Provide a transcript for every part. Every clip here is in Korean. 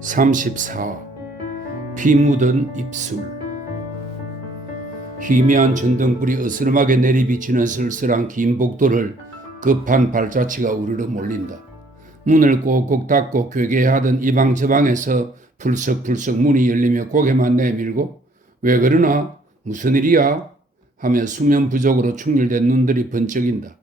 34. 피 묻은 입술. 희미한 전등불이 어스름하게 내리비치는 쓸쓸한 긴 복도를 급한 발자취가 우르르 몰린다. 문을 꼭꼭 닫고 괴괴하던 이 방 저 방에서 풀썩풀썩 문이 열리며 고개만 내밀고 왜 그러나? 무슨 일이야? 하며 수면 부족으로 충혈된 눈들이 번쩍인다.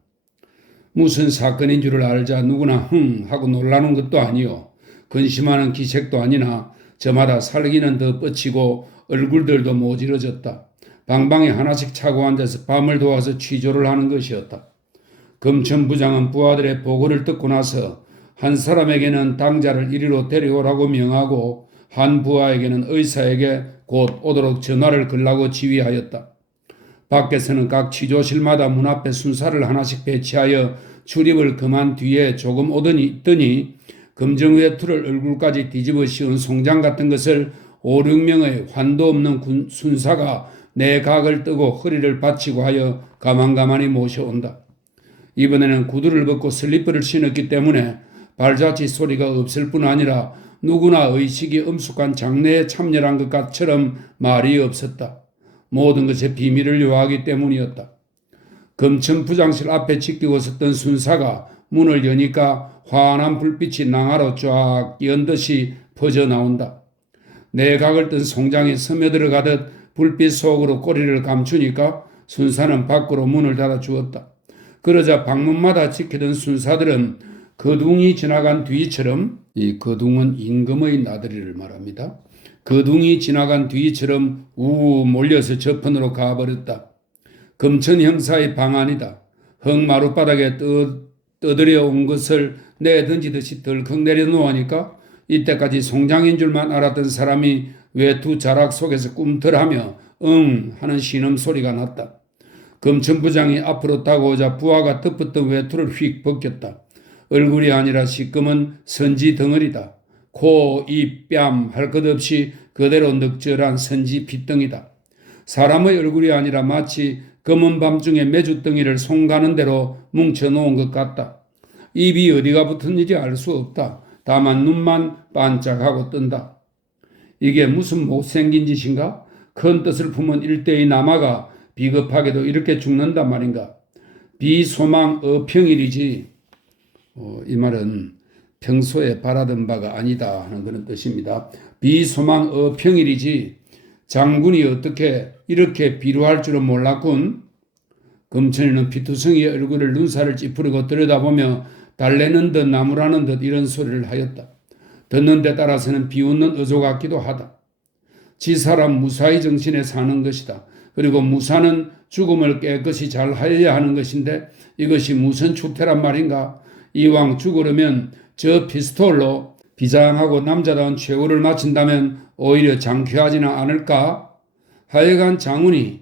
무슨 사건인 줄을 알자 누구나 흥 하고 놀라는 것도 아니요. 근심하는 기색도 아니나 저마다 살기는 더 뻗치고 얼굴들도 모지러졌다. 방방에 하나씩 차고 앉아서 밤을 도와서 취조를 하는 것이었다. 금천부장은 부하들의 보고를 듣고 나서 한 사람에게는 당자를 이리로 데려오라고 명하고 한 부하에게는 의사에게 곧 오도록 전화를 걸라고 지휘하였다. 밖에서는 각 취조실마다 문 앞에 순사를 하나씩 배치하여 출입을 금한 뒤에 조금 있더니 검정 외투를 얼굴까지 뒤집어 씌운 송장 같은 것을 5, 6명의 환도 없는 순사가 내 각을 뜨고 허리를 받치고 하여 가만가만히 모셔온다. 이번에는 구두를 벗고 슬리퍼를 신었기 때문에 발자취 소리가 없을 뿐 아니라 누구나 의식이 엄숙한 장례에 참여한 것처럼 말이 없었다. 모든 것의 비밀을 요하기 때문이었다. 금천부장실 앞에 지키고 섰던 순사가 문을 여니까 환한 불빛이 낭하로 쫙 연듯이 퍼져나온다. 내 각을 뜬 송장이 스며들어가듯 불빛 속으로 꼬리를 감추니까 순사는 밖으로 문을 닫아 주었다. 그러자 방문마다 지키던 순사들은 거둥이 지나간 뒤처럼, 이 거둥은 임금의 나들이를 말합니다. 거둥이 지나간 뒤처럼 우우 몰려서 저편으로 가버렸다. 금천 형사의 방안이다. 흙마룻바닥에 떠들여 온 것을 내던지듯이 덜컥 내려놓으니까 이때까지 송장인 줄만 알았던 사람이 외투 자락 속에서 꿈틀하며 응 하는 신음소리가 났다. 금천부장이 앞으로 다가오자 부하가 덮었던 외투를 휙 벗겼다. 얼굴이 아니라 시꺼먼 선지 덩어리다. 코, 입, 뺨 할 것 없이 그대로 늑절한 선지 핏덩이다. 사람의 얼굴이 아니라 마치 검은 밤중에 메주덩이를 송가는 대로 뭉쳐놓은 것 같다. 입이 어디가 붙은지 알 수 없다. 다만 눈만 반짝하고 뜬다. 이게 무슨 못생긴 짓인가? 큰 뜻을 품은 일대의 남아가 비겁하게도 이렇게 죽는단 말인가? 비소망 어평일이지. 이 말은 평소에 바라던 바가 아니다 하는 그런 뜻입니다. 비소망 어평일이지. 장군이 어떻게 이렇게 비루할 줄은 몰랐군. 금천이는 피투성이의 얼굴을 눈살을 찌푸리고 들여다보며 달래는 듯 나무라는 듯 이런 소리를 하였다. 듣는 데 따라서는 비웃는 어조 같기도 하다. 지 사람 무사히 정신에 사는 것이다. 그리고 무사는 죽음을 깨끗이 잘 하여야 하는 것인데 이것이 무슨 추태란 말인가? 이왕 죽으려면 저 피스톨로 비장하고 남자다운 최후를 마친다면 오히려 장쾌하지는 않을까? 하여간 장훈이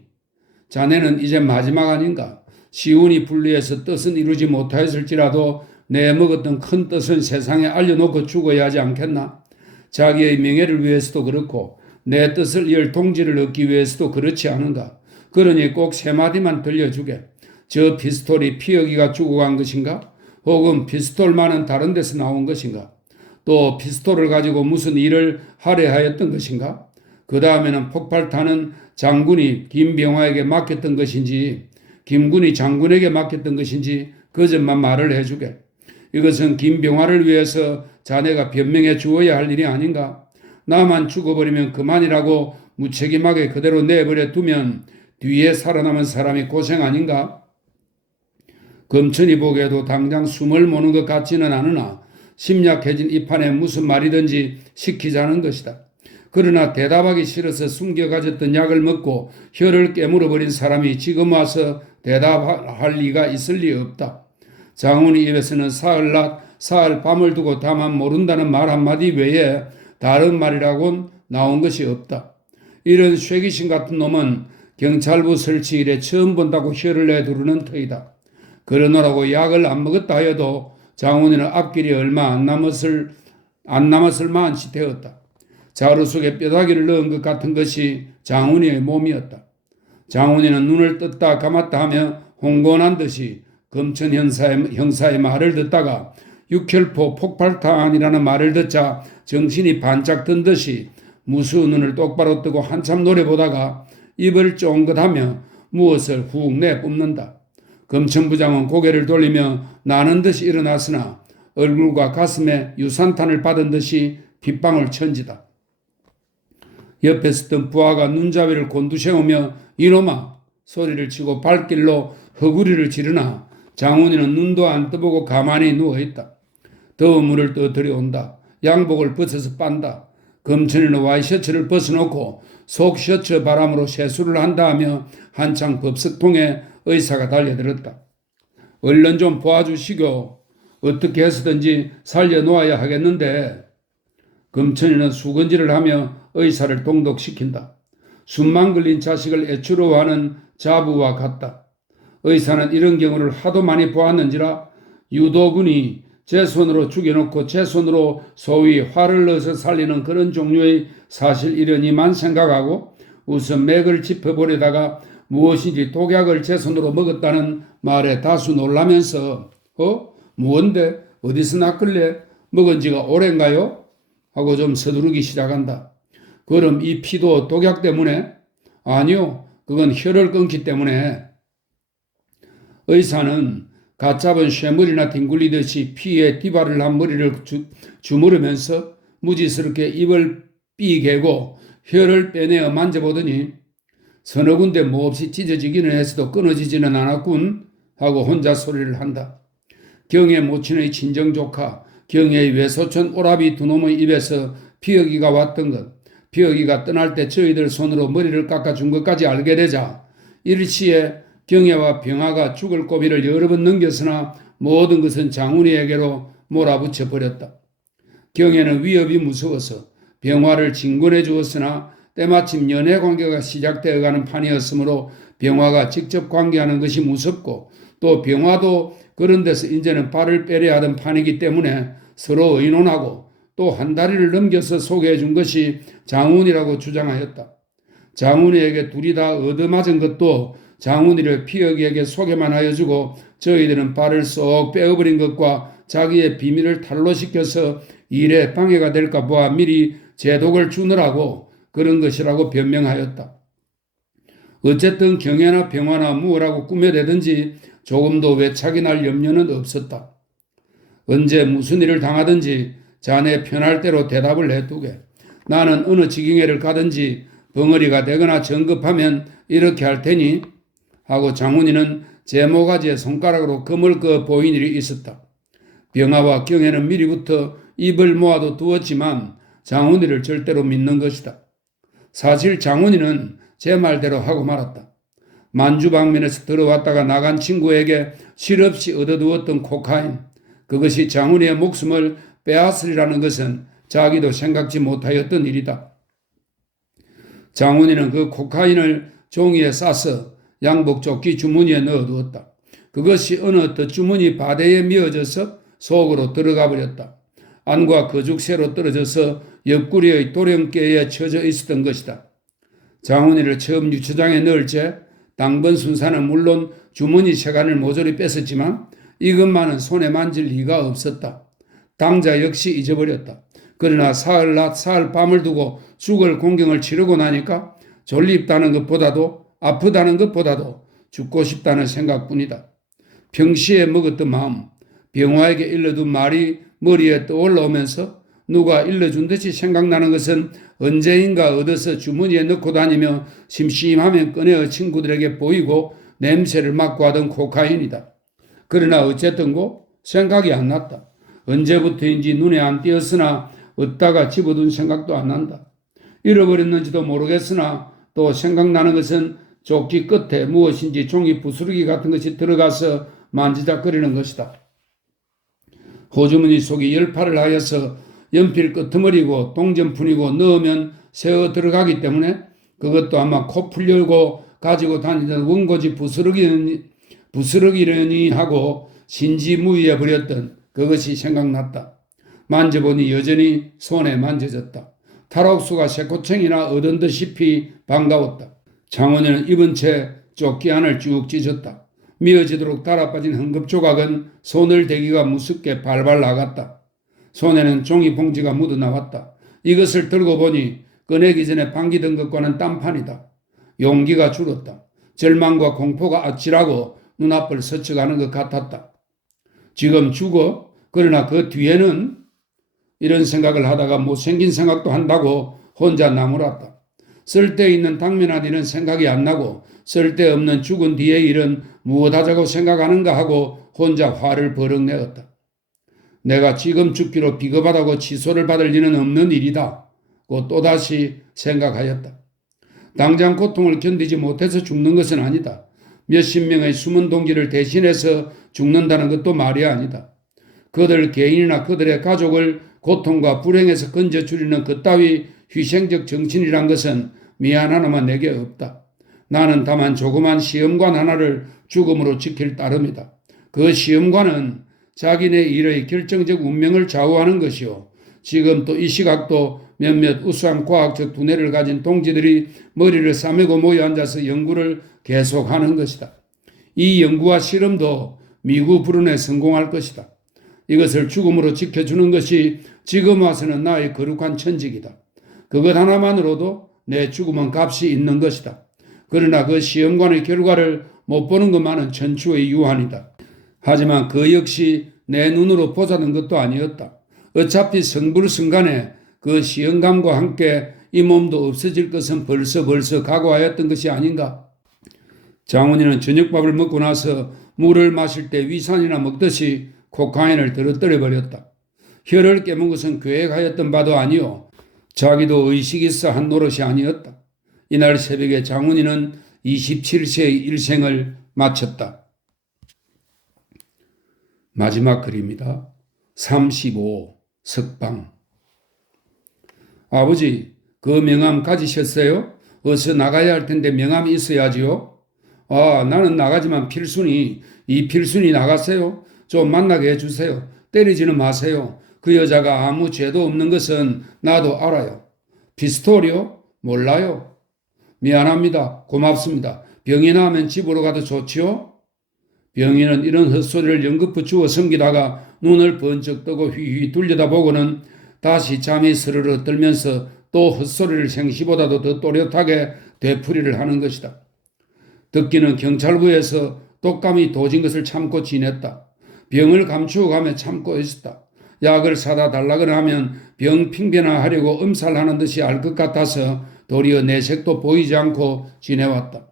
자네는 이제 마지막 아닌가? 시운이 분리해서 뜻은 이루지 못하였을지라도 내 먹었던 큰 뜻은 세상에 알려놓고 죽어야 하지 않겠나? 자기의 명예를 위해서도 그렇고 내 뜻을 이을 동지를 얻기 위해서도 그렇지 않은가? 그러니 꼭 세 마디만 들려주게. 저 피스톨이 피어기가 죽어간 것인가? 혹은 피스톨만은 다른 데서 나온 것인가? 또 피스톨을 가지고 무슨 일을 하려 하였던 것인가? 그 다음에는 폭발탄은 장군이 김병화에게 맡겼던 것인지 김군이 장군에게 맡겼던 것인지 그 점만 말을 해주게. 이것은 김병화를 위해서 자네가 변명해 주어야 할 일이 아닌가? 나만 죽어버리면 그만이라고 무책임하게 그대로 내버려 두면 뒤에 살아남은 사람이 고생 아닌가? 금천이 보기에도 당장 숨을 모는 것 같지는 않으나 심약해진 이 판에 무슨 말이든지 시키자는 것이다. 그러나 대답하기 싫어서 숨겨가졌던 약을 먹고 혀를 깨물어버린 사람이 지금 와서 대답할 리가 있을 리 없다. 장훈이 입에서는 사흘낮 사흘 밤을 두고 다만 모른다는 말 한마디 외에 다른 말이라고는 나온 것이 없다. 이런 쇠귀신 같은 놈은 경찰부 설치 이래 처음 본다고 혀를 내두르는 터이다. 그러느라고 약을 안 먹었다 하여도 장훈이는 앞길이 얼마 안 남았을 만치 되었다. 자루 속에 뼈다귀를 넣은 것 같은 것이 장훈이의 몸이었다. 장훈이는 눈을 떴다 감았다 하며 홍곤한 듯이 금천 형사의 말을 듣다가 육혈포 폭발탄이라는 말을 듣자 정신이 반짝 든 듯이 무수 눈을 똑바로 뜨고 한참 노려보다가 입을 쫑긋하며 무엇을 훅 내뿜는다. 금천부장은 고개를 돌리며 나는 듯이 일어났으나 얼굴과 가슴에 유산탄을 받은 듯이 빗방울 천지다. 옆에 서던 부하가 눈자위를 곤두세우며 이놈아 소리를 치고 발길로 허구리를 지르나 장훈이는 눈도 안 떠보고 가만히 누워있다. 더운 물을 떠들여온다. 양복을 벗어서 빤다. 금천이는 와이셔츠를 벗어놓고 속 셔츠 바람으로 세수를 한다 하며 한창 법석통에 의사가 달려들었다. 얼른 좀 도와주시고 어떻게 해서든지 살려놓아야 하겠는데 금천이는 수건질을 하며 의사를 동독시킨다. 숨만 걸린 자식을 애추러워하는 자부와 같다. 의사는 이런 경우를 하도 많이 보았는지라 유도군이 제 손으로 죽여놓고 제 손으로 소위 화를 넣어서 살리는 그런 종류의 사실 이러니만 생각하고 우선 맥을 짚어보려다가 무엇인지 독약을 제 손으로 먹었다는 말에 다수 놀라면서 무언데 어디서 났길래 먹은 지가 오랜가요? 하고 좀 서두르기 시작한다. 그럼 이 피도 독약 때문에? 아니요. 그건 혀를 끊기 때문에. 의사는 갓 잡은 쇠물이나 뒹굴리듯이 피에 디바를 한 머리를 주무르면서 무지스럽게 입을 삐개고 혀를 빼내어 만져보더니 서너 군데 몹시 찢어지기는 했어도 끊어지지는 않았군 하고 혼자 소리를 한다. 경의 모친의 친정조카 경의 외소촌 오라비 두 놈의 입에서 피어기가 왔던 것, 피어기가 떠날 때 저희들 손으로 머리를 깎아준 것까지 알게 되자 일시에 경애와 병화가 죽을 고비를 여러 번 넘겼으나 모든 것은 장훈이에게로 몰아붙여 버렸다. 경애는 위협이 무서워서 병화를 진군해 주었으나 때마침 연애 관계가 시작되어가는 판이었으므로 병화가 직접 관계하는 것이 무섭고 또 병화도 그런 데서 이제는 발을 빼려 하던 판이기 때문에 서로 의논하고 또 한 다리를 넘겨서 소개해 준 것이 장훈이라고 주장하였다. 장훈이에게 둘이 다 얻어맞은 것도 장훈이를 피어기에게 소개만 하여주고 저희들은 발을 쏙 빼어버린 것과 자기의 비밀을 탄로시켜서 일에 방해가 될까 보아 미리 제독을 주느라고 그런 것이라고 변명하였다. 어쨌든 경애나 병화나 무엇라고 꾸며대든지 조금도 외착이 날 염려는 없었다. 언제 무슨 일을 당하든지 자네 편할 대로 대답을 해두게. 나는 어느 지경에를 가든지 벙어리가 되거나 정급하면 이렇게 할 테니 하고 장훈이는 제 모가지에 손가락으로 금을 그어 보인 일이 있었다. 병화와 경애는 미리부터 입을 모아도 두었지만 장훈이를 절대로 믿는 것이다. 사실 장훈이는 제 말대로 하고 말았다. 만주방면에서 들어왔다가 나간 친구에게 실없이 얻어두었던 코카인, 그것이 장훈이의 목숨을 빼앗으리라는 것은 자기도 생각지 못하였던 일이다. 장훈이는 그 코카인을 종이에 싸서 양복 조끼 주머니에 넣어두었다. 그것이 어느 덧주머니 바대에 미어져서 속으로 들어가 버렸다. 안과 거죽새로 떨어져서 옆구리의 도령깨에 쳐져 있었던 것이다. 장훈이를 처음 유치장에 넣을 때 당번 순사는 물론 주머니 세간을 모조리 뺏었지만 이것만은 손에 만질 리가 없었다. 당자 역시 잊어버렸다. 그러나 사흘 낮 사흘 밤을 두고 죽을 공경을 치르고 나니까 졸립다는 것보다도 아프다는 것보다도 죽고 싶다는 생각뿐이다. 평시에 먹었던 마음, 병화에게 일러둔 말이 머리에 떠올라오면서 누가 일러준 듯이 생각나는 것은 언제인가 얻어서 주머니에 넣고 다니며 심심하면 꺼내어 친구들에게 보이고 냄새를 맡고 하던 코카인이다. 그러나 어쨌든 생각이 안 났다. 언제부터인지 눈에 안 띄었으나 얻다가 집어둔 생각도 안 난다. 잃어버렸는지도 모르겠으나 또 생각나는 것은 조끼 끝에 무엇인지 종이 부스러기 같은 것이 들어가서 만지작거리는 것이다. 호주머니 속에 열팔을 하여서 연필 끄트머리고 동전푼이고 넣으면 새어 들어가기 때문에 그것도 아마 코 풀려고 가지고 다니던 원고지 부스러기려니 하고 신지무위해 버렸던 그것이 생각났다. 만져보니 여전히 손에 만져졌다. 탈옥수가 새꼬챙이나 얻은 듯이 반가웠다. 장원이는 입은 채 조끼 안을 쭉 찢었다. 미어지도록 달아빠진 헝겊 조각은 손을 대기가 무섭게 발발 나갔다. 손에는 종이 봉지가 묻어나왔다. 이것을 들고 보니 꺼내기 전에 반기던 것과는 딴판이다. 용기가 줄었다. 절망과 공포가 아찔하고 눈앞을 스쳐가는 것 같았다. 지금 죽어? 그러나 그 뒤에는 이런 생각을 하다가 못생긴 생각도 한다고 혼자 나무랐다. 쓸데있는 당면한 일은 생각이 안 나고 쓸데없는 죽은 뒤의 일은 무엇하자고 생각하는가 하고 혼자 화를 버럭 내었다. 내가 지금 죽기로 비겁하다고 취소를 받을 리는 없는 일이다. 고 또다시 생각하였다. 당장 고통을 견디지 못해서 죽는 것은 아니다. 몇십 명의 숨은 동지를 대신해서 죽는다는 것도 말이 아니다. 그들 개인이나 그들의 가족을 고통과 불행에서 건져주려는 그따위 희생적 정신이란 것은 미안하나마 내게 없다. 나는 다만 조그만 시험관 하나를 죽음으로 지킬 따름이다. 그 시험관은 자기네 일의 결정적 운명을 좌우하는 것이요. 지금 또 이 시각도 몇몇 우수한 과학적 두뇌를 가진 동지들이 머리를 싸매고 모여 앉아서 연구를 계속하는 것이다. 이 연구와 실험도 미구 불운에 성공할 것이다. 이것을 죽음으로 지켜주는 것이 지금 와서는 나의 거룩한 천직이다. 그것 하나만으로도 내 죽음은 값이 있는 것이다. 그러나 그 시험관의 결과를 못 보는 것만은 천추의 유한이다. 하지만 그 역시 내 눈으로 보자는 것도 아니었다. 어차피 성불승간에 그 시험감과 함께 이 몸도 없어질 것은 벌써 각오하였던 것이 아닌가. 장훈이는 저녁밥을 먹고 나서 물을 마실 때 위산이나 먹듯이 코카인을 떨어뜨려 버렸다. 혀를 깨문 것은 계획하였던 바도 아니오. 자기도 의식 있어 한 노릇이 아니었다. 이날 새벽에 장훈이는 27세의 일생을 마쳤다. 마지막 글입니다. 35. 석방. 아버지, 그 명함 가지셨어요? 어서 나가야 할 텐데 명함이 있어야지요. 나는 나가지만 이 필순이 나갔어요. 좀 만나게 해주세요. 때리지는 마세요. 그 여자가 아무 죄도 없는 것은 나도 알아요. 피스톨이요? 몰라요. 미안합니다. 고맙습니다. 병이 나면 집으로 가도 좋지요? 병인은 이런 헛소리를 연급히 주워 섬기다가 눈을 번쩍 뜨고 휘휘 돌려다보고는 다시 잠이 스르르 들면서 또 헛소리를 생시보다도 더 또렷하게 되풀이를 하는 것이다. 듣기는 경찰부에서 독감이 도진 것을 참고 지냈다. 병을 감추어 가며 참고 있었다. 약을 사다 달라거나 하면 병 핑변화하려고 엄살하는 듯이 알 것 같아서 도리어 내색도 보이지 않고 지내왔다.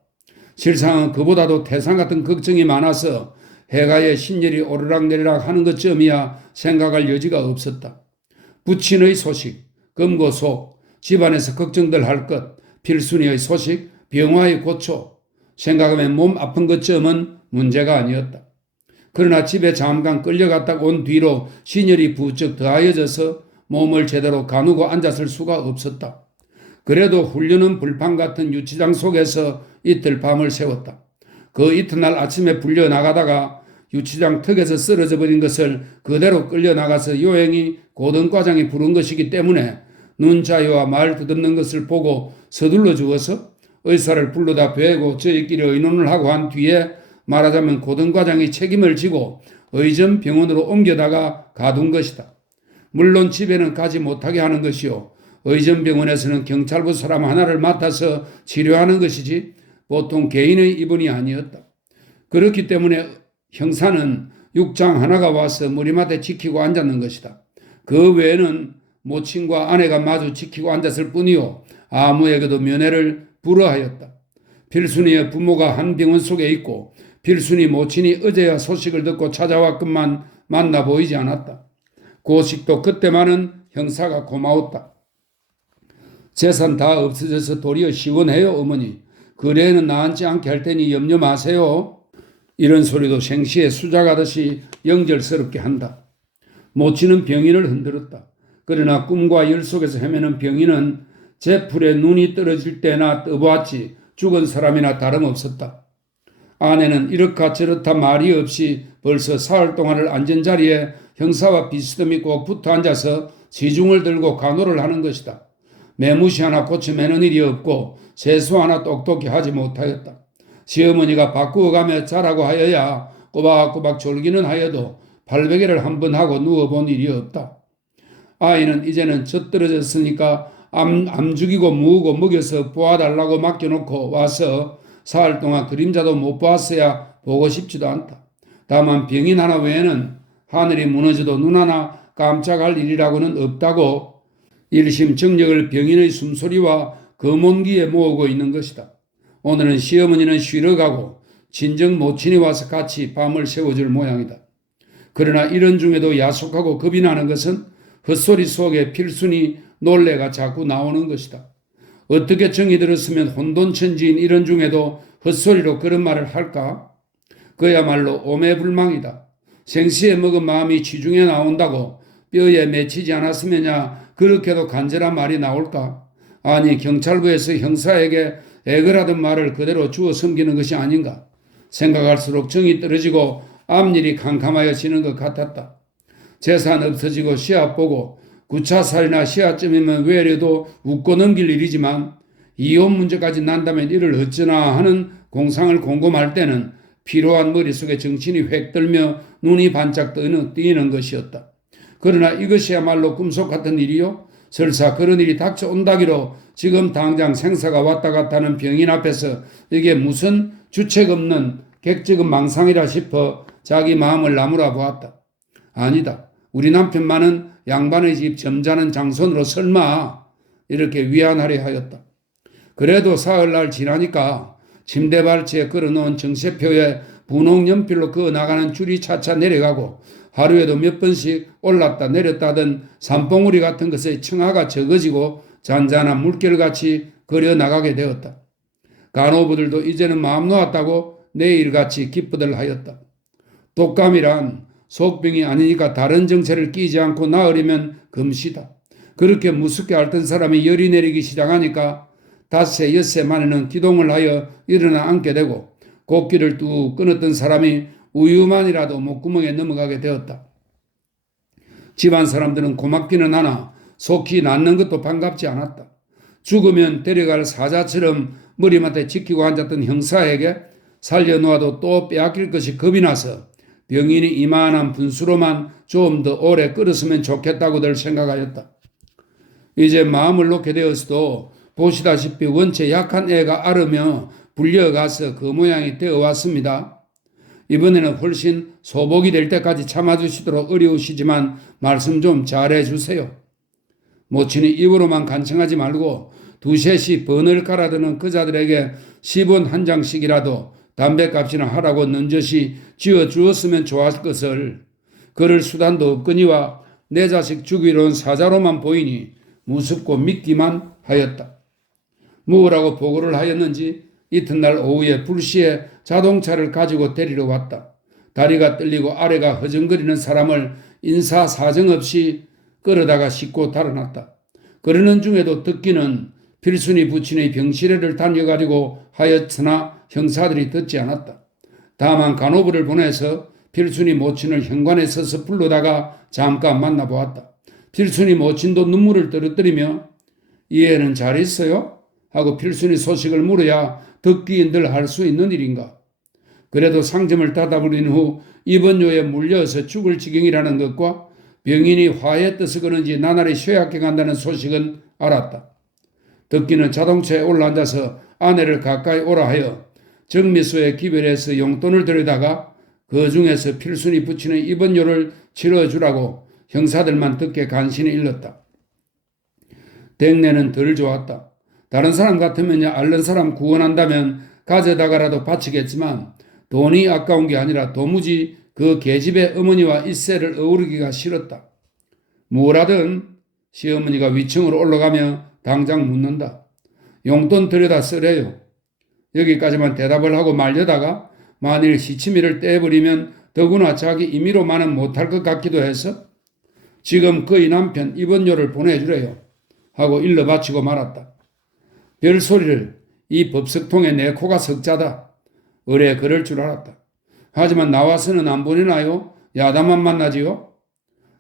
실상은 그보다도 태산 같은 걱정이 많아서 해가에 신열이 오르락내리락 하는 것쯤이야 생각할 여지가 없었다. 부친의 소식, 금고속, 집안에서 걱정들 할 것, 필순이의 소식, 병화의 고초, 생각하면 몸 아픈 것쯤은 문제가 아니었다. 그러나 집에 잠깐 끌려갔다 온 뒤로 신열이 부쩍 더하여져서 몸을 제대로 가누고 앉았을 수가 없었다. 그래도 훈련은 불판 같은 유치장 속에서 이틀 밤을 새웠다. 그 이튿날 아침에 불려나가다가 유치장 턱에서 쓰러져 버린 것을 그대로 끌려나가서 요행이 고등과장이 부른 것이기 때문에 눈자유와 말 더듬는 것을 보고 서둘러 주어서 의사를 불러다 뵈고 저희끼리 의논을 하고 한 뒤에 말하자면 고등과장이 책임을 지고 의전 병원으로 옮겨다가 가둔 것이다. 물론 집에는 가지 못하게 하는 것이요. 의전 병원에서는 경찰부 사람 하나를 맡아서 치료하는 것이지 보통 개인의 입원이 아니었다. 그렇기 때문에 형사는 육장 하나가 와서 머리맡에 지키고 앉았는 것이다. 그 외에는 모친과 아내가 마주 지키고 앉았을 뿐이요. 아무에게도 면회를 불허하였다. 필순이의 부모가 한 병원 속에 있고 필순이 모친이 어제야 소식을 듣고 찾아왔건만 만나 보이지 않았다. 고식도 그때만은 형사가 고마웠다. 재산 다 없어져서 도리어 시원해요, 어머니. 그래는 나앉지 않게 할 테니 염려 마세요. 이런 소리도 생시에 수작하듯이 영절스럽게 한다. 모친은 병인을 흔들었다. 그러나 꿈과 열 속에서 헤매는 병인은 제풀에 눈이 떨어질 때나 떠보았지 죽은 사람이나 다름없었다. 아내는 이렇다 저렇다 말이 없이 벌써 사흘 동안을 앉은 자리에 형사와 비스듬히 꼭 붙어 앉아서 시중을 들고 간호를 하는 것이다. 매무시 하나 고쳐매는 일이 없고 세수 하나 똑똑히 하지 못하였다. 시어머니가 바꾸어가며 자라고 하여야 꼬박꼬박 졸기는 하여도 발베개를 한번 하고 누워본 일이 없다. 아이는 이제는 젖떨어졌으니까 암 죽이고 무고 먹여서 보아달라고 맡겨놓고 와서 사흘 동안 그림자도 못 보았어야 보고 싶지도 않다. 다만 병인 하나 외에는 하늘이 무너져도 눈 하나 깜짝할 일이라고는 없다고 일심정력을 병인의 숨소리와 검온기에 모으고 있는 것이다. 오늘은 시어머니는 쉬러 가고 친정 모친이 와서 같이 밤을 새워줄 모양이다. 그러나 이런 중에도 야속하고 겁이 나는 것은 헛소리 속에 필순이 놀래가 자꾸 나오는 것이다. 어떻게 정이 들었으면 혼돈천지인 이런 중에도 헛소리로 그런 말을 할까? 그야말로 오매불망이다. 생시에 먹은 마음이 지중해 나온다고 뼈에 맺히지 않았으면야 그렇게도 간절한 말이 나올까? 아니 경찰부에서 형사에게 애걸하던 말을 그대로 주워 섬기는 것이 아닌가? 생각할수록 정이 떨어지고 앞일이 캄캄하여지는 것 같았다. 재산 없어지고 시합 보고 구차살이나 시합점이면 외래도 웃고 넘길 일이지만 이혼 문제까지 난다면 이를 어쩌나 하는 공상을 곰곰할 때는 피로한 머릿속에 정신이 획 들며 눈이 반짝 뜨이는 것이었다. 그러나 이것이야말로 꿈속 같은 일이요. 설사 그런 일이 닥쳐온다기로 지금 당장 생사가 왔다 갔다 하는 병인 앞에서 이게 무슨 주책 없는 객적은 망상이라 싶어 자기 마음을 나무라 보았다. 아니다. 우리 남편만은 양반의 집 점잖은 장손으로 설마 이렇게 위안하려 하였다. 그래도 사흘날 지나니까 침대 발치에 걸어놓은 정세표에 분홍 연필로 그어 나가는 줄이 차차 내려가고 하루에도 몇 번씩 올랐다 내렸다 하던 산봉우리 같은 것의 청하가 적어지고 잔잔한 물결같이 그려 나가게 되었다. 간호부들도 이제는 마음 놓았다고 내일같이 기쁘들 하였다. 독감이란 속병이 아니니까 다른 정체를 끼지 않고 나으려면 금시다. 그렇게 무섭게 앓던 사람이 열이 내리기 시작하니까 닷새 엿새 만에는 기동을 하여 일어나 앉게 되고 곡기를 뚝 끊었던 사람이 우유만이라도 목구멍에 넘어가게 되었다. 집안 사람들은 고맙기는 하나 속히 낫는 것도 반갑지 않았다. 죽으면 데려갈 사자처럼 머리맡에 지키고 앉았던 형사에게 살려놓아도 또 빼앗길 것이 겁이 나서 병인이 이만한 분수로만 좀 더 오래 끌었으면 좋겠다고들 생각하였다. 이제 마음을 놓게 되었어도 보시다시피 원체 약한 애가 앓으며 불려가서 그 모양이 되어왔습니다. 이번에는 훨씬 소복이 될 때까지 참아주시도록 어려우시지만 말씀 좀 잘해주세요. 모친이 입으로만 간청하지 말고 두셋이 번을 깔아드는 그자들에게 10원 한 장씩이라도 담배값이나 하라고 넌저시 지어주었으면 좋았을 것을 그럴 수단도 없거니와 내 자식 죽이러 온 사자로만 보이니 무섭고 믿기만 하였다. 무엇라고 보고를 하였는지 이튿날 오후에 불시에 자동차를 가지고 데리러 왔다. 다리가 떨리고 아래가 허정거리는 사람을 인사 사정 없이 끌어다가 싣고 달아났다. 그러는 중에도 듣기는 필순이 부친의 병실에를 다녀가지고 하였으나 형사들이 듣지 않았다. 다만 간호부를 보내서 필순이 모친을 현관에 서서 불러다가 잠깐 만나보았다. 필순이 모친도 눈물을 떨어뜨리며 이 애는 잘 있어요? 하고 필순이 소식을 물어야 듣기인들 할 수 있는 일인가. 그래도 상점을 닫아버린 후 입원료에 물려서 죽을 지경이라는 것과 병인이 화에 떠서 그런지 나날이 쇠약해 간다는 소식은 알았다. 듣기는 자동차에 올라앉아서 아내를 가까이 오라 하여 정미소에 기별해서 용돈을 들여다가 그 중에서 필순이 부치는 입원료를 치러주라고 형사들만 듣게 간신히 일렀다. 댁내는 덜 좋았다. 다른 사람 같으면 앓는 사람 구원한다면 가져다가라도 바치겠지만 돈이 아까운 게 아니라 도무지 그 계집의 어머니와 일세를 어우르기가 싫었다. 뭐라든 시어머니가 위층으로 올라가며 당장 묻는다. 용돈 들여다 쓰래요. 여기까지만 대답을 하고 말려다가 만일 시치미를 떼버리면 더구나 자기 임의로만은 못할 것 같기도 해서 지금 그의 남편 입원료를 보내주래요. 하고 일러 바치고 말았다. 별소리를 이 법석통에 내 코가 석자다. 의뢰 그럴 줄 알았다. 하지만 나와서는 안 보내나요? 야단만 만나지요?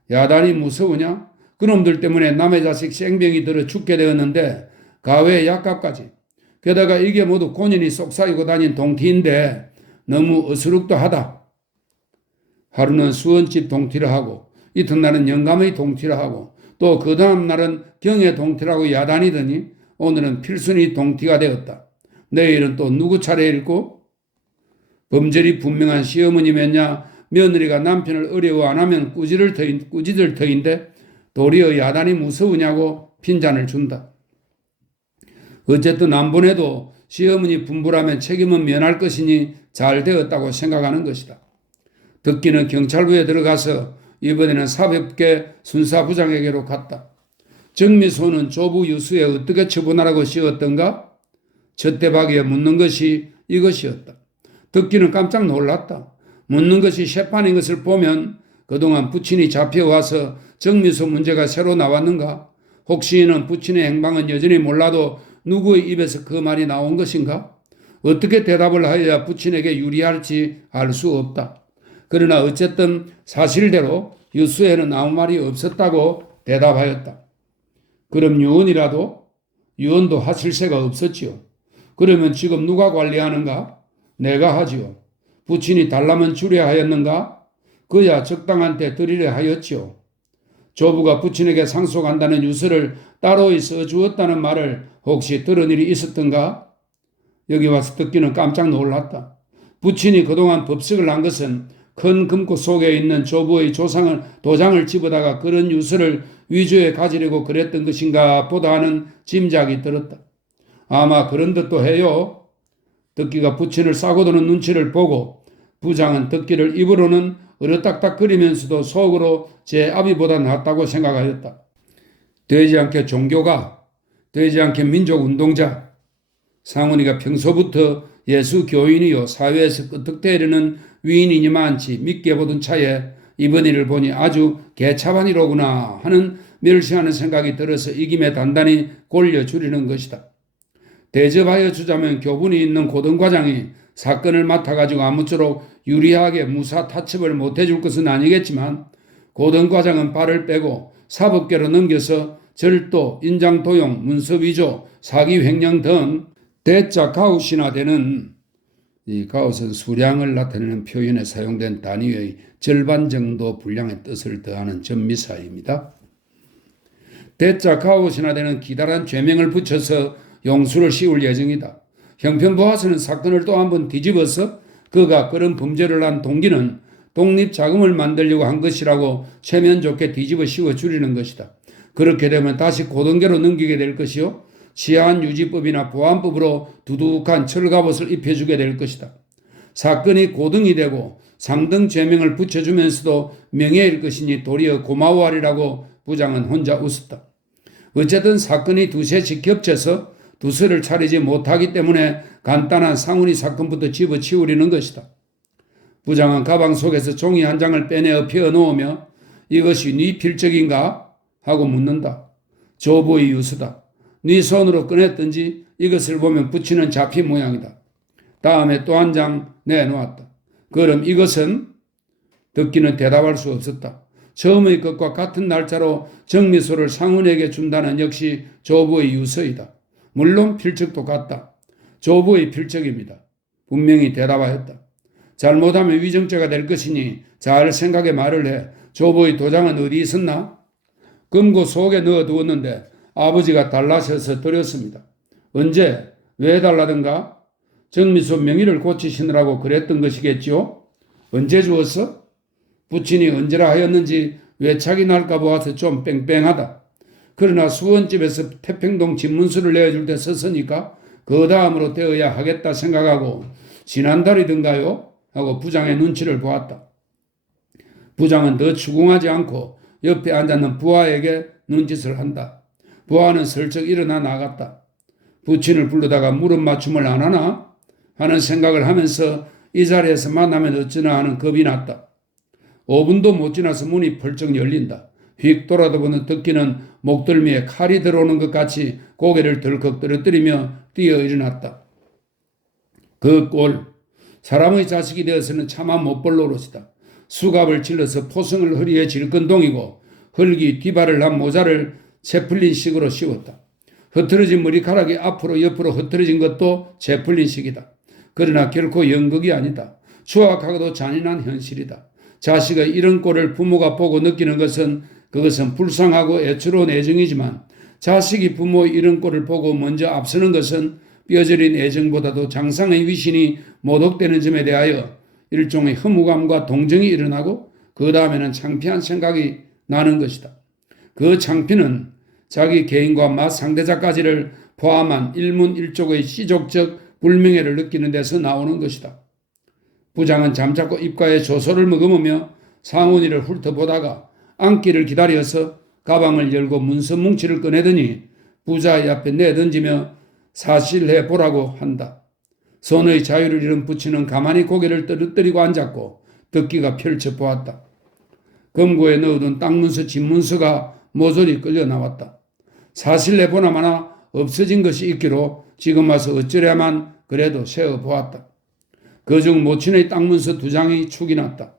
야단이 무서우냐? 그놈들 때문에 남의 자식 생병이 들어 죽게 되었는데 가외에 약값까지. 게다가 이게 모두 본인이 속삭이고 다닌 동티인데 너무 어수룩도 하다. 하루는 수원집 동티를 하고 이튿날은 영감의 동티를 하고 또 그 다음 날은 경의 동티라고 야단이더니 오늘은 필순이 동티가 되었다. 내일은 또 누구 차례일고? 범절이 분명한 시어머니 맺냐 며느리가 남편을 어려워 안 하면 꾸짖을 터인데 도리어 야단이 무서우냐고 핀잔을 준다. 어쨌든 안 보내도 시어머니 분부라면 책임은 면할 것이니 잘 되었다고 생각하는 것이다. 덕기는 경찰부에 들어가서 이번에는 사법계 순사부장에게로 갔다. 정미소는 조부 유수에 어떻게 처분하라고 씌웠던가? 젖대박이에 묻는 것이 이것이었다. 덕기는 깜짝 놀랐다. 묻는 것이 셰판인 것을 보면 그동안 부친이 잡혀와서 정미소 문제가 새로 나왔는가? 혹시 이는 부친의 행방은 여전히 몰라도 누구의 입에서 그 말이 나온 것인가? 어떻게 대답을 하여야 부친에게 유리할지 알 수 없다. 그러나 어쨌든 사실대로 유수에는 아무 말이 없었다고 대답하였다. 그럼 유언도 하실 새가 없었지요. 그러면 지금 누가 관리하는가? 내가 하지요. 부친이 달라면 주려 하였는가? 그야 적당한 때 드리려 하였지요. 조부가 부친에게 상속한다는 유서를 따로 써주었다는 말을 혹시 들은 일이 있었던가? 여기 와서 듣기는 깜짝 놀랐다. 부친이 그동안 법식을 한 것은 큰 금고 속에 있는 조부의 도장을 집어다가 그런 유서를 위조해 가지려고 그랬던 것인가 보다 하는 짐작이 들었다. 아마 그런 듯도 해요. 덕기가 부친을 싸고 도는 눈치를 보고 부장은 덕기를 입으로는 어르딱딱거리면서도 속으로 제 아비보다 낫다고 생각하였다. 되지 않게 종교가, 되지 않게 민족운동자, 상훈이가 평소부터 예수 교인이요 사회에서 끄떡대려는 위인이니만치 믿게 보던 차에 이번 일을 보니 아주 개차반이로구나 하는 멸시하는 생각이 들어서 이김에 단단히 골려주려는 것이다. 대접하여 주자면 교분이 있는 고등과장이 사건을 맡아가지고 아무쪼록 유리하게 무사 타첩을 못해줄 것은 아니겠지만 고등과장은 발을 빼고 사법계로 넘겨서 절도, 인장도용, 문서위조, 사기횡령 등 대자 가웃이나 되는 이 가웃은 수량을 나타내는 표현에 사용된 단위의 절반 정도 분량의 뜻을 더하는 전미사입니다. 대자 가웃이나 되는 기다란 죄명을 붙여서 용수를 씌울 예정이다. 형편보아서는 사건을 또 한 번 뒤집어서 그가 그런 범죄를 한 동기는 독립자금을 만들려고 한 것이라고 체면 좋게 뒤집어 씌워 줄이는 것이다. 그렇게 되면 다시 고등계로 넘기게 될 것이요. 치안유지법이나 보안법으로 두둑한 철갑옷을 입혀주게 될 것이다. 사건이 고등이 되고 상등 죄명을 붙여주면서도 명예일 것이니 도리어 고마워하리라고 부장은 혼자 웃었다. 어쨌든 사건이 두세 겹쳐서 두서를 차리지 못하기 때문에 간단한 상훈이 사건부터 집어치우려는 것이다. 부장은 가방 속에서 종이 한 장을 빼내어 펴놓으며 이것이 네 필적인가? 하고 묻는다. 조부의 유서다. 네 손으로 꺼냈든지 이것을 보면 부치는 잡힌 모양이다. 다음에 또 한 장 내놓았다. 그럼 이것은? 덕기는 대답할 수 없었다. 처음의 것과 같은 날짜로 정미소를 상훈에게 준다는 역시 조부의 유서이다. 물론 필적도 같다. 조부의 필적입니다. 분명히 대답하였다. 잘못하면 위정죄가 될 것이니 잘 생각해 말을 해. 조부의 도장은 어디 있었나? 금고 속에 넣어두었는데 아버지가 달라셔서 드렸습니다. 언제? 왜 달라든가? 정미소 명의를 고치시느라고 그랬던 것이겠지요? 언제 주었어? 부친이 언제라 하였는지 외착이 날까 보아서 좀 뺑뺑하다. 그러나 수원집에서 태평동 집문서를 내어줄 때 썼으니까 그 다음으로 되어야 하겠다 생각하고 지난달이든가요? 하고 부장의 눈치를 보았다. 부장은 더 추궁하지 않고 옆에 앉았는 부하에게 눈짓을 한다. 부하는 슬쩍 일어나 나갔다. 부친을 부르다가 물음 맞춤을 안 하나? 하는 생각을 하면서 이 자리에서 만나면 어쩌나 하는 겁이 났다. 5분도 못 지나서 문이 펄쩍 열린다. 휙 돌아다보는 덕기는 목덜미에 칼이 들어오는 것 같이 고개를 덜컥 떨어뜨리며 뛰어 일어났다. 그 꼴, 사람의 자식이 되어서는 차마 못 볼 노릇이다. 수갑을 찔러서 포승을 허리에 질끈동이고 흙이 뒤발을 한 모자를 채플린 식으로 씌웠다. 흐트러진 머리카락이 앞으로 옆으로 흐트러진 것도 재풀린 시기다. 그러나 결코 연극이 아니다. 추악하고도 잔인한 현실이다. 자식의 이런 꼴을 부모가 보고 느끼는 것은 그것은 불쌍하고 애처로운 애정이지만 자식이 부모의 이런 꼴을 보고 먼저 앞서는 것은 뼈저린 애정보다도 장상의 위신이 모독되는 점에 대하여 일종의 허무감과 동정이 일어나고 그 다음에는 창피한 생각이 나는 것이다. 그 창피는 자기 개인과 맏 상대자까지를 포함한 일문일족의 시족적 불명예를 느끼는 데서 나오는 것이다. 부장은 잠자코 입가에 조소를 머금으며 상훈이를 훑어보다가 앉기를 기다려서 가방을 열고 문서 뭉치를 꺼내더니 부자의 앞에 내던지며 사실해 보라고 한다. 손의 자유를 잃은 부친은 가만히 고개를 떨어뜨리고 앉았고 덕기가 펼쳐보았다. 금고에 넣어둔 땅문서 집문서가 모조리 끌려 나왔다. 사실내 보나마나 없어진 것이 있기로 지금 와서 어쩌랴만 그래도 세어보았다. 그중 모친의 땅문서 2장이 축이 났다.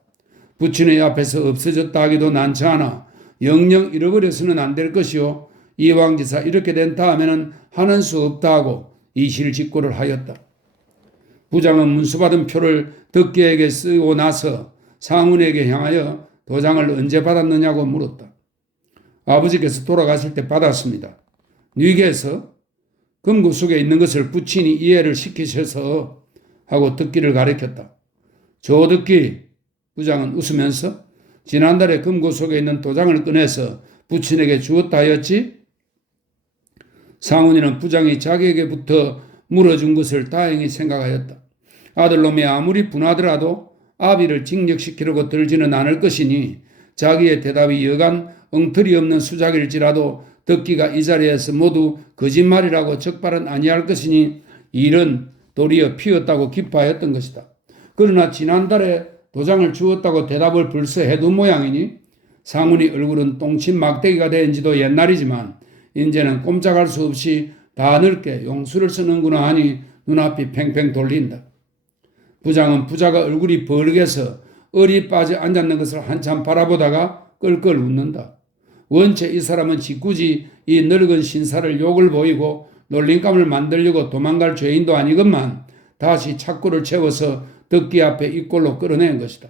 부친의 앞에서 없어졌다 하기도 난처하나 영영 잃어버려서는 안 될 것이요 이왕지사 이렇게 된 다음에는 하는 수 없다 하고 이실직고를 하였다. 부장은 문서받은 표를 덕기에게 쓰고 나서 상훈에게 향하여 도장을 언제 받았느냐고 물었다. 아버지께서 돌아가실 때 받았습니다. 뉘게서 금고 속에 있는 것을 부친이 이해를 시키셔서 하고 덕기를 가리켰다. 저 덕기, 부장은 웃으면서 지난달에 금고 속에 있는 도장을 꺼내서 부친에게 주었다 하였지? 상훈이는 부장이 자기에게부터 물어준 것을 다행히 생각하였다. 아들놈이 아무리 분하더라도 아비를 징역시키려고 들지는 않을 것이니 자기의 대답이 여간 엉터리 없는 수작일지라도 덕기가 이 자리에서 모두 거짓말이라고 적발은 아니할 것이니 일은 도리어 피었다고 기뻐하였던 것이다. 그러나 지난달에 도장을 주었다고 대답을 벌써 해둔 모양이니 상훈이 얼굴은 똥친 막대기가 된 지도 옛날이지만 이제는 꼼짝할 수 없이 다 늙게 용수를 쓰는구나 하니 눈앞이 팽팽 돌린다. 부장은 부자가 얼굴이 벌게서 얼이 빠져 앉았는 것을 한참 바라보다가 끌끌 웃는다. 원체 이 사람은 짓궂이 이 늙은 신사를 욕을 보이고 놀림감을 만들려고 도망갈 죄인도 아니건만 다시 착고를 채워서 덕기 앞에 이꼴로 끌어낸 것이다.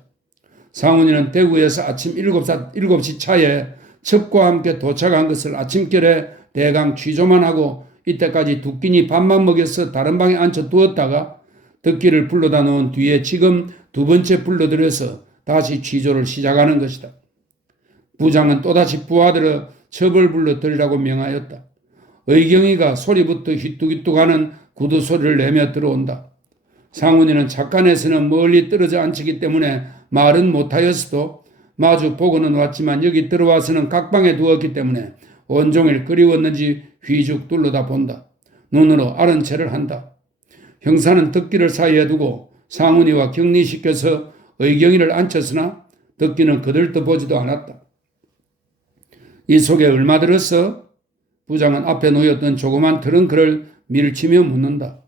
상훈이는 대구에서 아침 7시 차에 첩과 함께 도착한 것을 아침결에 대강 취조만 하고 이때까지 두 끼니 밥만 먹여서 다른 방에 앉혀 두었다가 덕기를 불러다 놓은 뒤에 지금 2번째 불러들여서 다시 취조를 시작하는 것이다. 부장은 또다시 부하들을 첩을 불러들이라고 명하였다. 의경이가 소리부터 휘뚝휘뚝하는 구두 소리를 내며 들어온다. 상훈이는 착간에서는 멀리 떨어져 앉히기 때문에 말은 못하였어도 마주 보고는 왔지만 여기 들어와서는 각방에 두었기 때문에 온종일 그리웠는지 휘죽 둘러다 본다. 눈으로 아는 체를 한다. 형사는 덕기를 사이에 두고 상훈이와 격리시켜서 의경이를 앉혔으나 덕기는 그들도 보지도 않았다. 이 속에 얼마 들었어? 부장은 앞에 놓였던 조그만 트렁크를 밀치며 묻는다.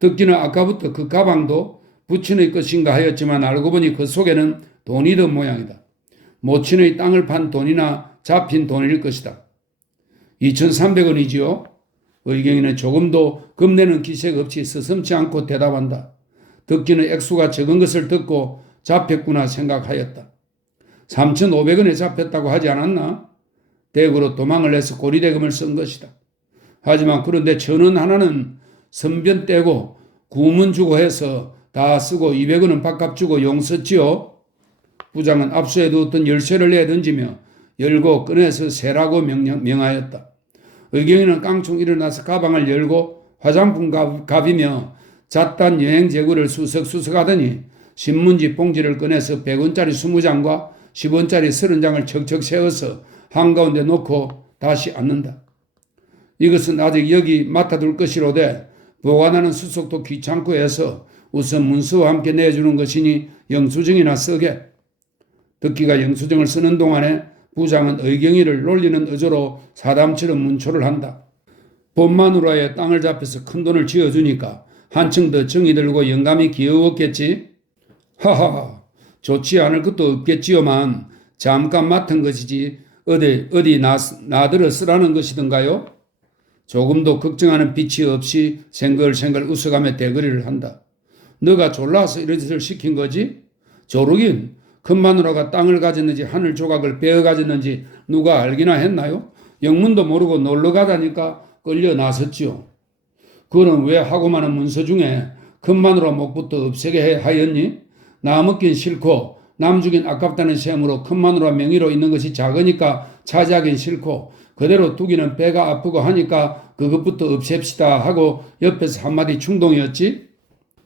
덕기는 아까부터 그 가방도 부친의 것인가 하였지만 알고 보니 그 속에는 돈이 든 모양이다. 모친의 땅을 판 돈이나 잡힌 돈일 것이다. 2,300원이지요? 의경이는 조금도 겁내는 기색 없이 서슴지 않고 대답한다. 덕기는 액수가 적은 것을 듣고 잡혔구나 생각하였다. 3,500원에 잡혔다고 하지 않았나? 대구로 도망을 해서 고리대금을 쓴 것이다. 하지만 그런데 1,000원 하나는 선변 떼고 구문 주고 해서 다 쓰고 200원은 밥값 주고 용 썼지요. 부장은 압수해 두었던 열쇠를 내던지며 열고 꺼내서 세라고 명하였다. 의경이는 깡총 일어나서 가방을 열고 화장품 갑이며 잣단 여행 재고를 수석수석 하더니 신문지 봉지를 꺼내서 100원짜리 20장과 10원짜리 30장을 척척 세워서 한가운데 놓고 다시 앉는다. 이것은 아직 여기 맡아둘 것이로되 보관하는 수속도 귀찮고 해서 우선 문서와 함께 내주는 것이니 영수증이나 쓰게. 덕기가 영수증을 쓰는 동안에 부장은 의경이를 놀리는 어조로 사담처럼 문초를 한다. 봄마누라의 땅을 잡혀서 큰돈을 쥐어주니까 한층 더 정이 들고 영감이 귀여웠겠지? 하하, 좋지 않을 것도 없겠지요만 잠깐 맡은 것이지 어디 나들어 쓰라는 것이던가요? 조금도 걱정하는 빛이 없이 생글생글 웃어가며 대거리를 한다. 너가 졸라서 이런 짓을 시킨 거지? 조르긴 큰 마누라가 땅을 가졌는지 하늘 조각을 베어 가졌는지 누가 알기나 했나요? 영문도 모르고 놀러 가다니까 끌려 나섰지요. 그는 왜 하고 많은 문서 중에 큰 마누라 목부터 없애게 하였니? 나 먹긴 싫고 남 주긴 아깝다는 셈으로 큰 마누라 명의로 있는 것이 작으니까 차지하긴 싫고 그대로 두기는 배가 아프고 하니까 그것부터 없앱시다 하고 옆에서 한마디 충동이었지?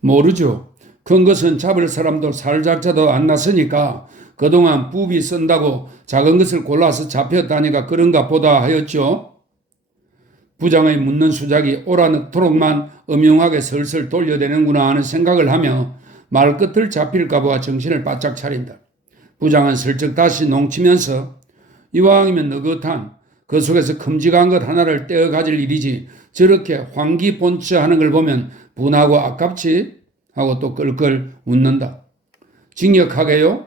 모르죠. 큰 것은 잡을 사람도 살작자도 안 났으니까 그동안 부비 쓴다고 작은 것을 골라서 잡혔다니까 그런가 보다 하였죠. 부장의 묻는 수작이 오라늑토록만 음흉하게 슬슬 돌려대는구나 하는 생각을 하며 말끝을 잡힐까 봐 정신을 바짝 차린다. 부장은 슬쩍 다시 농치면서 이왕이면 느긋한 그 속에서 큼직한 것 하나를 떼어 가질 일이지 저렇게 환기본처하는 걸 보면 분하고 아깝지? 하고 또 끌끌 웃는다. 징역하게요?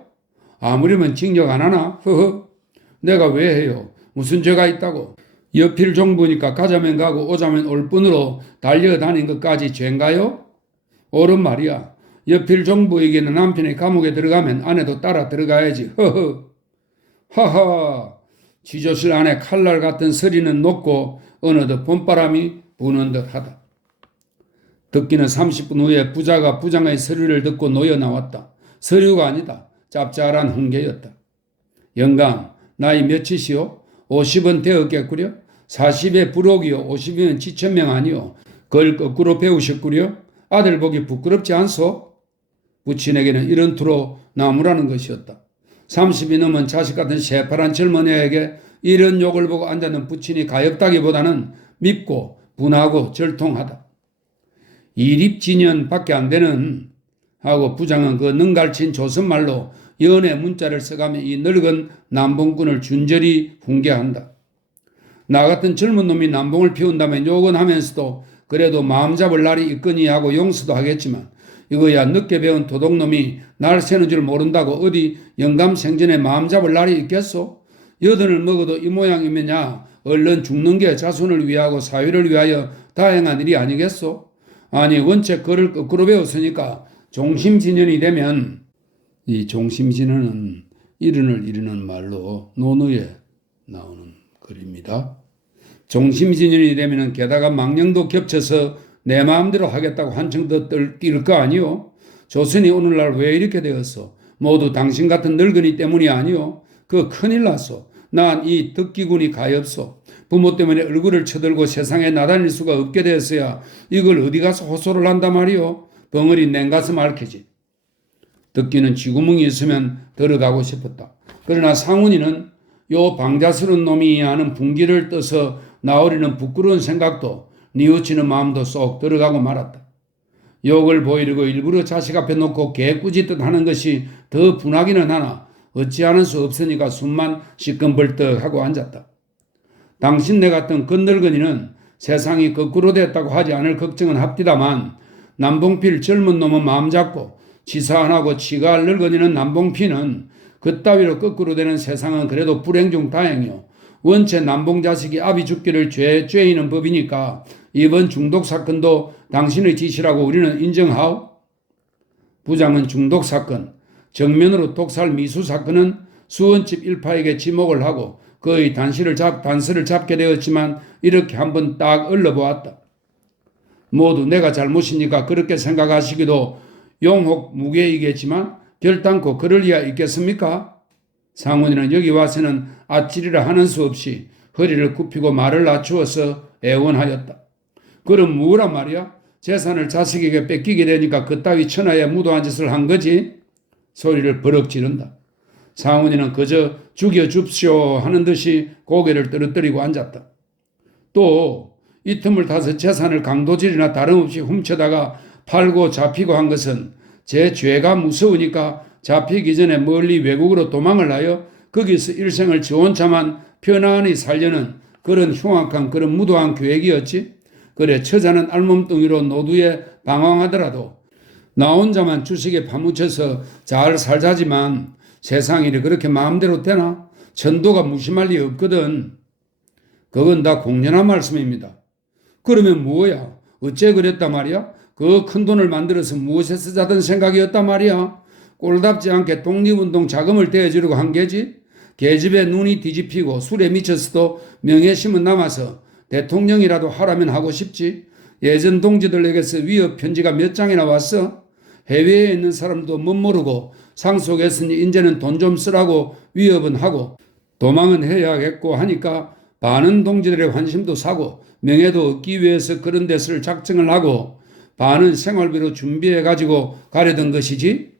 아무리면 징역 안 하나? 허허. 내가 왜 해요? 무슨 죄가 있다고? 여필 종부니까 가자면 가고 오자면 올 뿐으로 달려다닌 것까지 죄인가요? 옳은 말이야. 여필 종부에게는 남편이 감옥에 들어가면 아내도 따라 들어가야지. 허허. 하하. 지조실 안에 칼날 같은 서리는 녹고 어느덧 봄바람이 부는 듯하다. 듣기는 30분 후에 부자가 부장의 서류를 듣고 놓여 나왔다. 서류가 아니다. 짭짤한 훈계였다. 영감, 나이 몇이시오? 50은 되었겠구려? 40에 불옥이요. 50이면 지천명 아니요. 그걸 거꾸로 배우셨구려? 아들 보기 부끄럽지 않소? 부친에게는 이런 투로 나무라는 것이었다. 30이 넘은 자식 같은 새파란 젊은이에게 이런 욕을 보고 앉아있는 부친이 가엾다기보다는 밉고 분하고 절통하다. 이립진연밖에 안 되는 하고 부장은 그 능갈친 조선말로 연애 문자를 써가며 이 늙은 남봉꾼을 준절히 훈계한다. 나 같은 젊은 놈이 남봉을 피운다면 욕은 하면서도 그래도 마음 잡을 날이 있거니 하고 용서도 하겠지만 이거야 늦게 배운 도둑놈이 날 새는 줄 모른다고 어디 영감생전에 마음 잡을 날이 있겠소? 여든을 먹어도 이 모양이면야 얼른 죽는 게 자손을 위하고 사회를 위하여 다행한 일이 아니겠소? 아니 원체 글을 거꾸로 배웠으니까 종심진연이 되면 이 종심진연은 이른을 이르는 말로 논어에 나오는 글입니다. 종심진연이 되면 게다가 망령도 겹쳐서 내 마음대로 하겠다고 한층 더 뛸 거 아니요? 조선이 오늘날 왜 이렇게 되었어? 모두 당신 같은 늙은이 때문이 아니요? 그 큰일 났어. 난 이 덕기군이 가엾어. 부모 때문에 얼굴을 쳐들고 세상에 나다닐 수가 없게 되었어야 이걸 어디 가서 호소를 한단 말이요? 벙어리 냉가슴 앓히지. 덕기는 쥐구멍이 있으면 들어가고 싶었다. 그러나 상훈이는 요 방자스러운 놈이 하는 분기를 떠서 나오려는 부끄러운 생각도 뉘우치는 마음도 쏙 들어가고 말았다. 욕을 보이려고 일부러 자식 앞에 놓고 개꾸짖듯 하는 것이 더 분하기는 하나 어찌하는 수 없으니까 숨만 시끈벌떡하고 앉았다. 당신네 같은 건늙은이는 세상이 거꾸로 됐다고 하지 않을 걱정은 합디다만 남봉필 젊은 놈은 마음 잡고 치사 안 하고 치가 늙은이는 남봉피는 그따위로 거꾸로 되는 세상은 그래도 불행 중 다행이요. 원체 남봉 자식이 아비 죽기를 죄이는 법이니까 이번 중독 사건도 당신의 짓이라고 우리는 인정하오? 부장은 중독 사건, 정면으로 독살 미수 사건은 수원집 일파에게 지목을 하고 그의 단서를 잡게 되었지만 이렇게 한번 딱 얼러보았다. 모두 내가 잘못이니까 그렇게 생각하시기도 용혹 무계이겠지만 결단코 그럴 리야 있겠습니까? 상훈이는 여기 와서는 아찔이라 하는 수 없이 허리를 굽히고 말을 낮추어서 애원하였다. 그럼 뭐란 말이야? 재산을 자식에게 뺏기게 되니까 그따위 천하에 무도한 짓을 한 거지? 소리를 버럭 지른다. 상훈이는 그저 죽여줍시오 하는 듯이 고개를 떨어뜨리고 앉았다. 또 이 틈을 타서 재산을 강도질이나 다름없이 훔쳐다가 팔고 잡히고 한 것은 제 죄가 무서우니까 잡히기 전에 멀리 외국으로 도망을 하여 거기서 일생을 지원차만 편안히 살려는 그런 흉악한 그런 무도한 계획이었지. 그래 처자는 알몸뚱이로 노두에 방황하더라도 나 혼자만 주식에 파묻혀서 잘 살자지만 세상이 그렇게 마음대로 되나? 천도가 무심할 리 없거든. 그건 다 공연한 말씀입니다. 그러면 뭐야? 어째 그랬단 말이야? 그 큰 돈을 만들어서 무엇에 쓰자던 생각이었단 말이야? 꼴답지 않게 독립운동 자금을 대주려고 한 게지? 계집에 눈이 뒤집히고 술에 미쳤어도 명예심은 남아서 대통령이라도 하라면 하고 싶지? 예전 동지들에게서 위협 편지가 몇 장이나 왔어? 해외에 있는 사람도 못 모르고 상속했으니 이제는 돈 좀 쓰라고 위협은 하고 도망은 해야겠고 하니까 반은 동지들의 환심도 사고 명예도 얻기 위해서 그런 데 쓸 작정을 하고 반은 생활비로 준비해가지고 가려던 것이지?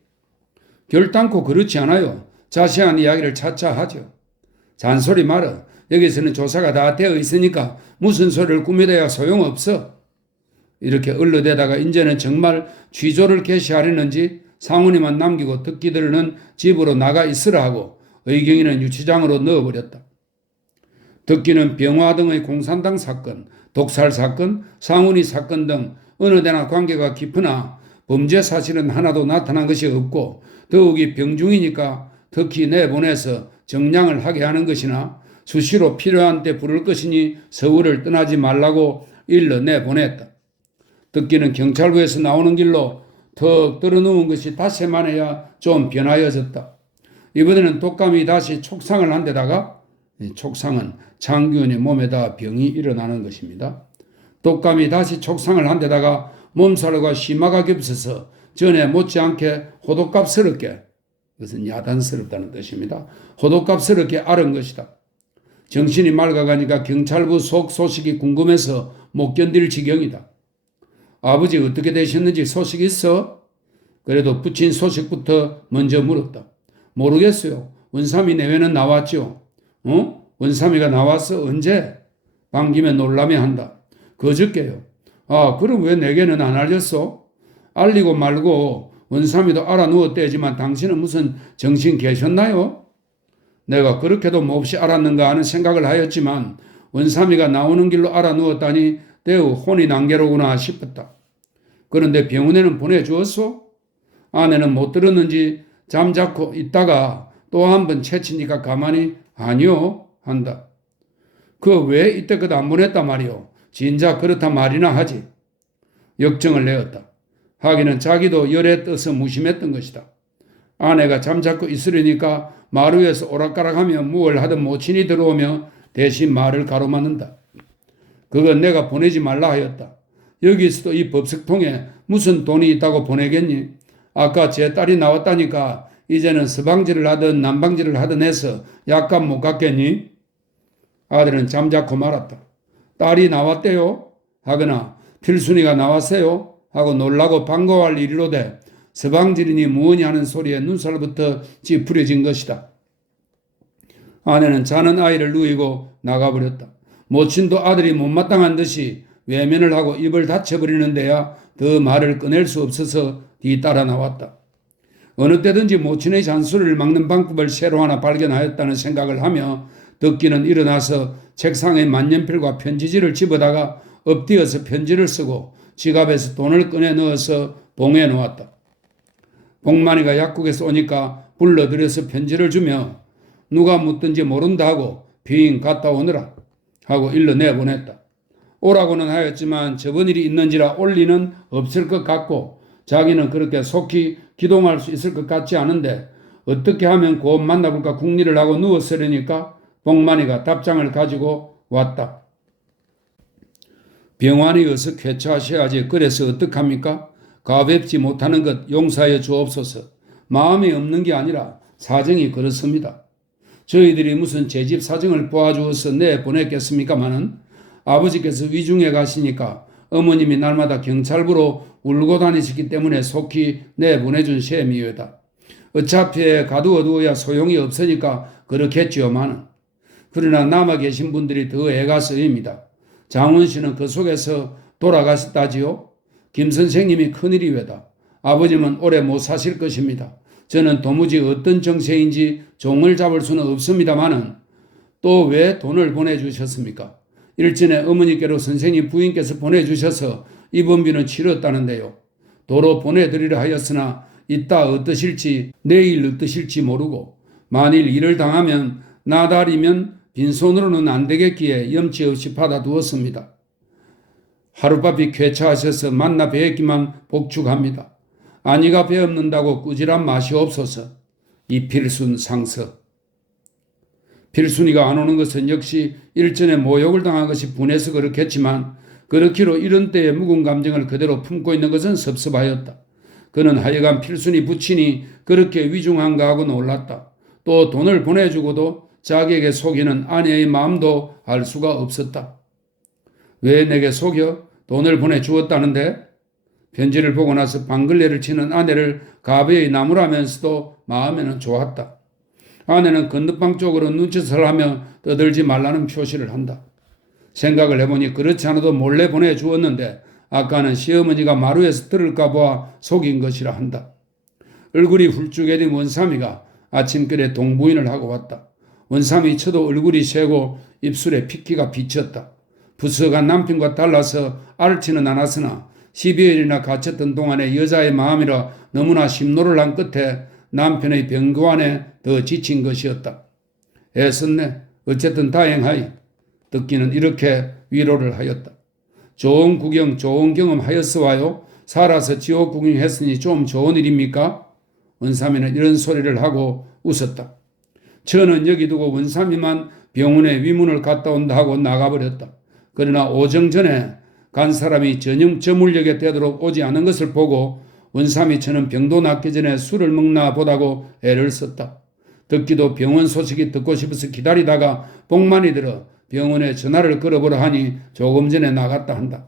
결단코 그렇지 않아요. 자세한 이야기를 차차 하죠. 잔소리 말어. 여기서는 조사가 다 되어 있으니까 무슨 소리를 꾸며대야 소용없어. 이렇게 얼러대다가 이제는 정말 취조를 개시하려는지 상훈이만 남기고 덕기들은 집으로 나가 있으라 하고 의경이는 유치장으로 넣어버렸다. 덕기는 병화 등의 공산당 사건, 독살 사건, 상훈이 사건 등 어느 데나 관계가 깊으나 범죄 사실은 하나도 나타난 것이 없고 더욱이 병중이니까 특히 내보내서 정량을 하게 하는 것이나 수시로 필요한 때 부를 것이니 서울을 떠나지 말라고 일러 내보냈다. 덕기는 경찰부에서 나오는 길로 턱 떨어놓은 것이 닷새만에야 좀 변하여졌다. 이번에는 독감이 다시 촉상을 한 데다가 촉상은 장기훈의 몸에다 병이 일어나는 것입니다. 독감이 다시 촉상을 한 데다가 몸살과 심화가 겹쳐서 전에 못지않게 호독갑스럽게, 이것은 야단스럽다는 뜻입니다. 호독갑스럽게 앓은 것이다. 정신이 맑아가니까 경찰부 속 소식이 궁금해서 못 견딜 지경이다. 아버지 어떻게 되셨는지 소식 있어? 그래도 부친 소식부터 먼저 물었다. 모르겠어요. 원삼이 내외는 나왔죠. 원삼이가 나왔어? 언제? 반김에 놀라며 한다. 그저께요. 아, 그럼 왜 내게는 안 알렸어? 알리고 말고 원삼이도 알아누웠대지만 당신은 무슨 정신 계셨나요? 내가 그렇게도 몹시 알았는가 하는 생각을 하였지만 원삼이가 나오는 길로 알아누웠다니 대우 혼이 난게로구나 싶었다. 그런데 병원에는 보내주었소? 아내는 못 들었는지 잠자코 있다가 또 한 번 채치니까 가만히 아니요 한다. 그 왜 이때껏 안 보냈단 말이오? 진작 그렇단 말이나 하지. 역정을 내었다. 하기는 자기도 열에 떠서 무심했던 것이다. 아내가 잠자코 있으려니까 마루에서 오락가락하며 무얼 하던 모친이 들어오며 대신 말을 가로막는다. 그건 내가 보내지 말라 하였다. 여기서도 이 법석통에 무슨 돈이 있다고 보내겠니? 아까 제 딸이 나왔다니까 이제는 서방지를 하든 남방지를 하든 해서 약간 못 갔겠니? 아들은 잠자코 말았다. 딸이 나왔대요? 하거나 필순이가 나왔어요? 하고 놀라고 반가워할 일이로되 서방지리니 무언이 하는 소리에 눈살부터 찌푸려진 것이다. 아내는 자는 아이를 누이고 나가버렸다. 모친도 아들이 못마땅한 듯이 외면을 하고 입을 닫혀버리는 데야 더 말을 꺼낼 수 없어서 뒤따라 나왔다. 어느 때든지 모친의 잔소리를 막는 방법을 새로 하나 발견하였다는 생각을 하며 덕기는 일어나서 책상에 만년필과 편지지를 집어다가 엎드려서 편지를 쓰고 지갑에서 돈을 꺼내 넣어서 봉에 놓았다. 봉만이가 약국에서 오니까 불러들여서 편지를 주며 누가 묻든지 모른다 하고 빙 갔다 오느라 하고 일러 내보냈다. 오라고는 하였지만 저번 일이 있는지라 올 리는 없을 것 같고 자기는 그렇게 속히 기동할 수 있을 것 같지 않은데 어떻게 하면 곧 만나볼까 궁리를 하고 누웠으려니까 봉만이가 답장을 가지고 왔다. 병환이 어서 쾌차하셔야지. 그래서 어떡합니까? 가볍지 못하는 것 용서해 주옵소서. 마음이 없는 게 아니라 사정이 그렇습니다. 저희들이 무슨 제 집 사정을 보아주어서 내보냈겠습니까마는 아버지께서 위중해 가시니까 어머님이 날마다 경찰부로 울고 다니시기 때문에 속히 내보내준 셈이외다. 어차피 가두어두어야 소용이 없으니까 그렇겠지요마는. 그러나 남아 계신 분들이 더 애가 쓰입니다. 장원 씨는 그 속에서 돌아가셨다지요? 김 선생님이 큰일이 외다. 아버님은 오래 못 사실 것입니다. 저는 도무지 어떤 정세인지 종을 잡을 수는 없습니다마는 또 왜 돈을 보내주셨습니까? 일전에 어머니께로 선생님 부인께서 보내주셔서 입원비는 치렀다는데요. 도로 보내드리려 하였으나 이따 어떠실지 내일 어떠실지 모르고 만일 일을 당하면 나달이면 빈손으로는 안 되겠기에 염치 없이 받아두었습니다. 하룻밤이 쾌차하셔서 만나 뵈기만 복축합니다. 아니가 배없는다고 꾸지란 맛이 없어서. 이 필순 상서. 필순이가 안 오는 것은 역시 일전에 모욕을 당한 것이 분해서 그렇겠지만 그렇기로 이런 때에 묵은 감정을 그대로 품고 있는 것은 섭섭하였다. 그는 하여간 필순이 부친이 그렇게 위중한가 하고 놀랐다. 또 돈을 보내주고도 자기에게 속이는 아내의 마음도 알 수가 없었다. 왜 내게 속여? 돈을 보내주었다는데? 편지를 보고 나서 방글레를 치는 아내를 가벼이 나무라면서도 마음에는 좋았다. 아내는 건너방 쪽으로 눈짓을 하며 떠들지 말라는 표시를 한다. 생각을 해보니 그렇지 않아도 몰래 보내주었는데 아까는 시어머니가 마루에서 들을까 봐 속인 것이라 한다. 얼굴이 훌쭉해진 원삼이가 아침결에 동부인을 하고 왔다. 원삼이 쳐도 얼굴이 새고 입술에 핏기가 비쳤다. 부석한 남편과 달라서 앓지는 않았으나 12일이나 갇혔던 동안에 여자의 마음이라 너무나 심노를 한 끝에 남편의 병고안에 더 지친 것이었다. 애썼네. 어쨌든 다행하이. 듣기는 이렇게 위로를 하였다. 좋은 구경, 좋은 경험 하였어 와요. 살아서 지옥 구경했으니 좀 좋은 일입니까? 원삼이는 이런 소리를 하고 웃었다. 저는 여기 두고 원삼이만 병원에 위문을 갔다 온다 하고 나가버렸다. 그러나 오정 전에 간 사람이 저물녘에 되도록 오지 않은 것을 보고 원삼이 저는 병도 낫기 전에 술을 먹나 보다고 애를 썼다. 듣기도 병원 소식이 듣고 싶어서 기다리다가 복만이 들어 병원에 전화를 걸어보라 하니 조금 전에 나갔다 한다.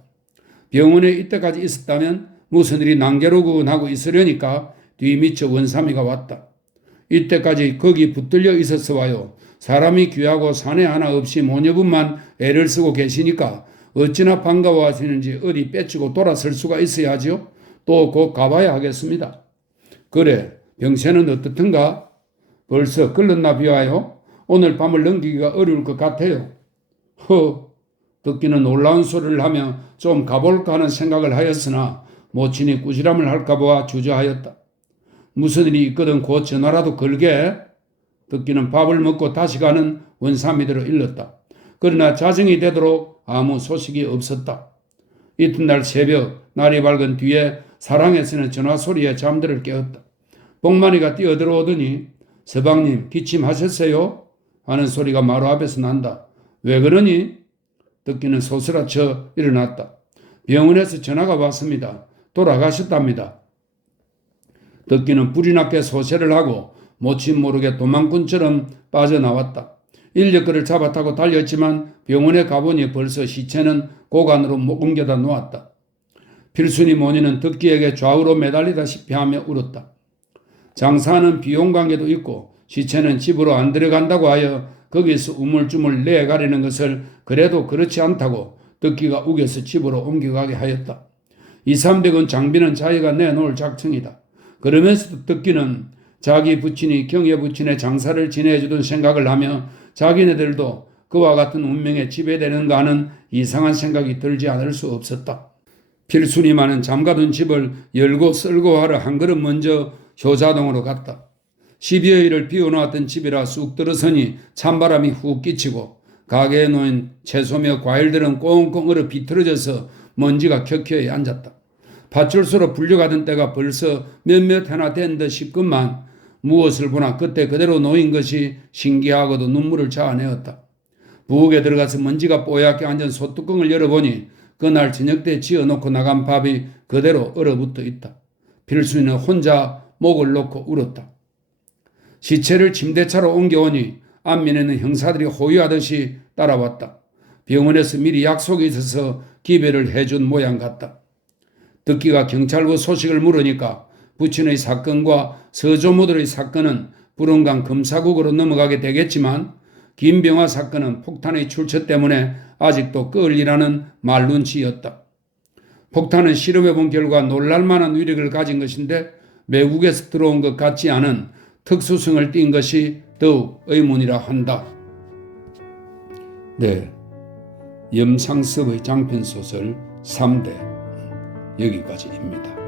병원에 이때까지 있었다면 무슨 일이 난개로군하고 있으려니까 뒤미처 원삼이가 왔다. 이때까지 거기 붙들려 있었어 와요. 사람이 귀하고 사내 하나 없이 모녀분만 애를 쓰고 계시니까 어찌나 반가워하시는지 어디 빼치고 돌아설 수가 있어야죠. 또 곧 가봐야 하겠습니다. 그래, 병세는 어떻든가? 벌써 걸렀나 비와요? 오늘 밤을 넘기기가 어려울 것 같아요. 듣기는 놀라운 소리를 하며 좀 가볼까 하는 생각을 하였으나 모친이 꾸지람을 할까 봐 주저하였다. 무슨 일이 있거든 곧 전화라도 걸게. 듣기는 밥을 먹고 다시 가는 원삼이대로 일렀다. 그러나 자정이 되도록 아무 소식이 없었다. 이튿날 새벽 날이 밝은 뒤에 사랑에 쓰는 전화 소리에 잠들을 깨웠다. 복만이가 뛰어들어오더니 서방님 기침하셨어요? 하는 소리가 마루 앞에서 난다. 왜 그러니? 듣기는 소스라쳐 일어났다. 병원에서 전화가 왔습니다. 돌아가셨답니다. 듣기는 불이 났게 소세를 하고 모친 모르게 도망꾼처럼 빠져나왔다. 인력거를 잡아타고 달렸지만 병원에 가보니 벌써 시체는 고관으로 옮겨다 놓았다. 필순이 모니는 듣기에게 좌우로 매달리다시피 하며 울었다. 장사하는 비용 관계도 있고 시체는 집으로 안 들어간다고 하여 거기서 우물쭈물 내가리는 것을 그래도 그렇지 않다고 듣기가 우겨서 집으로 옮겨가게 하였다. 2,300원 장비는 자기가 내놓을 작정이다. 그러면서도 듣기는 자기 부친이 경혜 부친의 장사를 지내주던 생각을 하며 자기네들도 그와 같은 운명에 지배되는가 하는 이상한 생각이 들지 않을 수 없었다. 필순이만은 잠가둔 집을 열고 쓸고 하러 한 걸음 먼저 효자동으로 갔다. 12여일을 비워놓았던 집이라 쑥 들어서니 찬바람이 훅 끼치고 가게에 놓인 채소며 과일들은 꽁꽁 얼어 비틀어져서 먼지가 켜켜이 앉았다. 파출소로 불려가던 때가 벌써 몇몇 해나 된 듯 싶건만 무엇을 보나 그때 그대로 놓인 것이 신기하고도 눈물을 자아내었다. 부엌에 들어가서 먼지가 뽀얗게 앉은 소뚜껑을 열어보니 그날 저녁 때 지어놓고 나간 밥이 그대로 얼어붙어 있다. 필순이는 혼자 목을 놓고 울었다. 시체를 침대차로 옮겨오니 안면에는 형사들이 호위하듯이 따라왔다. 병원에서 미리 약속이 있어서 기별을 해준 모양 같다. 듣기가 경찰부 소식을 물으니까 부친의 사건과 서조모들의 사건은 불원강 검사국으로 넘어가게 되겠지만 김병화 사건은 폭탄의 출처 때문에 아직도 끌리라는 말눈치였다. 폭탄은 실험해본 결과 놀랄만한 위력을 가진 것인데 외국에서 들어온 것 같지 않은 특수성을 띈 것이 더욱 의문이라 한다. 네, 염상섭의 장편소설 3대 여기까지입니다.